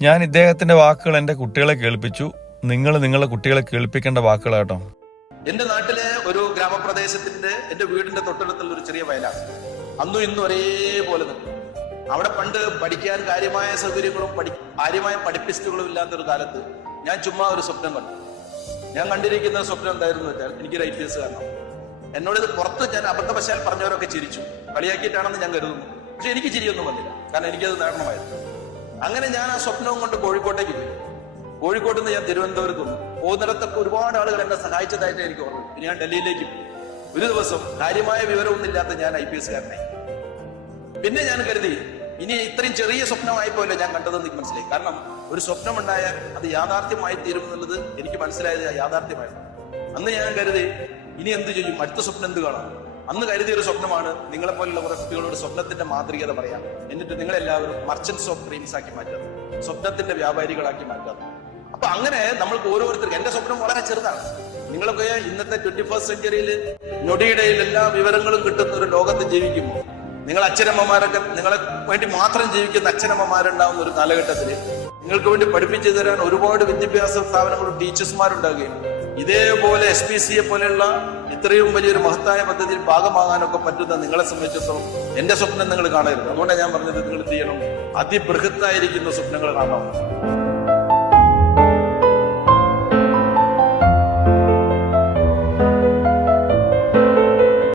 ഞാൻ ഇദ്ദേഹത്തിന്റെ വാക്കുകൾ എന്റെ കുട്ടികളെ കേൾപ്പിച്ചു. നിങ്ങൾ നിങ്ങളുടെ കുട്ടികളെ കേൾപ്പിക്കേണ്ട വാക്കുകളാട്ടോ എന്റെ നാട്ടിലെ ഒരു ഗ്രാമപ്രദേശത്തിന്റെ എന്റെ വീടിന്റെ തൊട്ടടുത്തുള്ള ഒരു ചെറിയ വയലാണ് അന്നും ഇന്നും ഒരേപോലെ അവിടെ പണ്ട് പഠിക്കാൻ കാര്യമായ സൗകര്യങ്ങളും പഠി കാര്യമായ പഠിപ്പിസ്റ്റുകളും ഇല്ലാത്തൊരു കാലത്ത് ഞാൻ ചുമ്മാ ഒരു സ്വപ്നം കണ്ടു. ഞാൻ കണ്ടിരിക്കുന്ന സ്വപ്നം എന്തായിരുന്നു വെച്ചാൽ എനിക്ക് ഐ പി എസ് കാരണം. എന്നോട് ഇത് പുറത്ത് ഞാൻ അബദ്ധവശാൽ പറഞ്ഞവരൊക്കെ ചിരിച്ചു. കളിയാക്കിയിട്ടാണെന്ന് ഞാൻ കരുതുന്നു. പക്ഷെ എനിക്ക് ചിരിയൊന്നും വന്നില്ല. കാരണം എനിക്കത് നേടണമായിരുന്നു അങ്ങനെ ഞാൻ ആ സ്വപ്നവും കൊണ്ട് കോഴിക്കോട്ടേക്ക് പോയി. കോഴിക്കോട്ട് നിന്ന് ഞാൻ തിരുവനന്തപുരത്ത് വന്നു. പോകുന്നിടത്തൊക്കെ ഒരുപാട് ആളുകൾ എന്നെ സഹായിച്ചതായിട്ട് എനിക്ക് ഓർമ്മ. പിന്നെ ഞാൻ ഡൽഹിയിലേക്ക് പോയി. ഒരു ദിവസം കാര്യമായ വിവരമൊന്നുമില്ലാത്ത ഞാൻ ഐ പി എസ് കാരനായി. പിന്നെ ഞാൻ കരുതി ഇനി ഇത്രയും ചെറിയ സ്വപ്നമായി സ്വപ്നമായിപ്പോയല്ലോ ഞാൻ കണ്ടതെന്ന് എനിക്ക് മനസ്സിലായി. കാരണം ഒരു സ്വപ്നം ഉണ്ടായാൽ അത് യാഥാർത്ഥ്യമായി തീരുമെന്നുള്ളത് എനിക്ക് മനസ്സിലായത് യാഥാർത്ഥ്യമായിരുന്നു. അന്ന് ഞാൻ കരുതി ഇനി എന്ത് ചെയ്യും? അടുത്ത സ്വപ്നം എന്ത് കാണാം? അന്ന് കരുതിയ ഒരു സ്വപ്നമാണ് നിങ്ങളെ പോലുള്ള കുറെ കുട്ടികളോട് സ്വപ്നത്തിന്റെ മാതൃകത പറയാം. എന്നിട്ട് നിങ്ങളെല്ലാവരും മർച്ചൻസ് ഓഫ് ഡ്രീംസ് ആക്കി മാറ്റാം സ്വപ്നത്തിന്റെ വ്യാപാരികളാക്കി മാറ്റാം അപ്പൊ അങ്ങനെ നമ്മൾക്ക് ഓരോരുത്തർക്കും എന്റെ സ്വപ്നം വളരെ ചെറുതാണ്. നിങ്ങളൊക്കെ ഇന്നത്തെ ട്വന്റി ഫസ്റ്റ് സെഞ്ചുറിയിൽ ഞൊടിയിടയിൽ എല്ലാ വിവരങ്ങളും കിട്ടുന്ന ഒരു ലോകത്ത് ജീവിക്കുമ്പോൾ നിങ്ങൾ അച്ഛനമ്മമാരൊക്കെ നിങ്ങളെ വേണ്ടി മാത്രം ജീവിക്കുന്ന അച്ഛനമ്മമാരുണ്ടാവുന്ന ഒരു കാലഘട്ടത്തിൽ നിങ്ങൾക്ക് വേണ്ടി പഠിപ്പിച്ചു തരാൻ ഒരുപാട് വിദ്യാഭ്യാസ സ്ഥാപനങ്ങളും ടീച്ചേഴ്സ്മാരുണ്ടാകുകയും ഇതേപോലെ എസ് പി സിയെ പോലെയുള്ള ഇത്രയും വലിയൊരു മഹത്തായ പദ്ധതിയിൽ ഭാഗമാകാനൊക്കെ പറ്റുന്ന നിങ്ങളെ സംബന്ധിച്ചിടത്തോളം എന്റെ സ്വപ്നം നിങ്ങൾ കാണരുത്. അതുകൊണ്ടാണ് ഞാൻ പറഞ്ഞത് നിങ്ങൾ ചെയ്യണം? അതിബൃഹത്തായിരിക്കുന്ന സ്വപ്നങ്ങൾ കാണണം.